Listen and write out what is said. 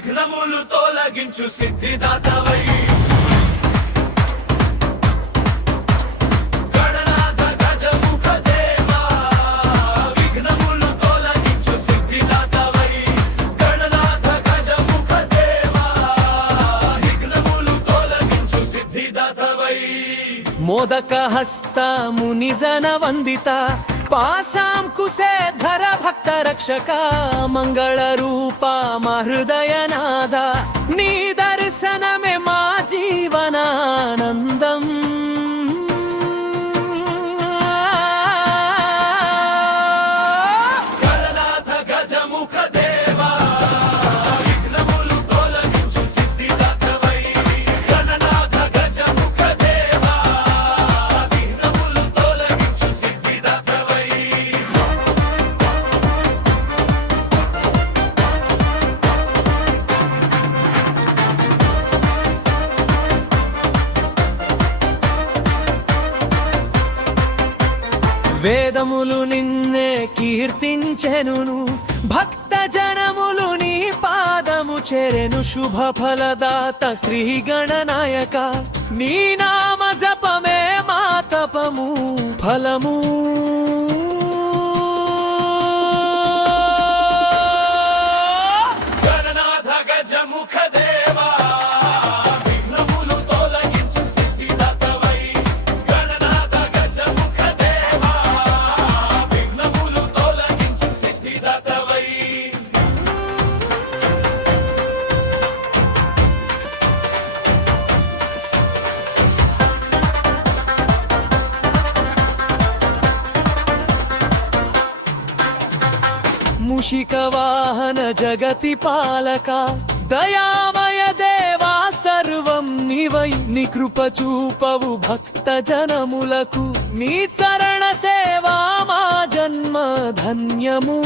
విఘ్నములు తొలగించు సిద్ధిదాతవై గణనాథ గజముఖ దేవా విఘ్నములు తొలగించు సిద్ధిదాతవై గణనాథ గజముఖ దేవా విఘ్నములు తొలగించు సిద్ధిదాతవై మోదక హస్త మునిజన వందిత పాసాం కుశేధర భక్త రక్షక మంగళ రూప మా హృదయనాద నీ దర్శనమే మా జీవనానందం గణనాథ గజముఖ దేవా విఘ్నములు తొలగించు సిద్ధిదాతవై గణనాథ గజముఖ దేవా విఘ్నములు తొలగించు సిద్ధిదాతవై వేదములు నిన్నే కీర్తించెను భక్త జనములు నీ పాదము చెరెను శుభ ఫలదాత శ్రీ గణనాయక నీ నామ జపమే మా తపము ఫలము గణనాథ గజముఖ దేవా విఘ్నములు తొలగించు సిద్ధిదాతవై గణనాథ గజముఖ దేవా విఘ్నములు తొలగించు సిద్ధిదాతవై ముషిక వాహన జగతి పాలక దయామయ దేవా సర్వం నీవై నీ కృప చూపవు భక్త జనములకు నీ చరణ సేవా మా జన్మ ధన్యము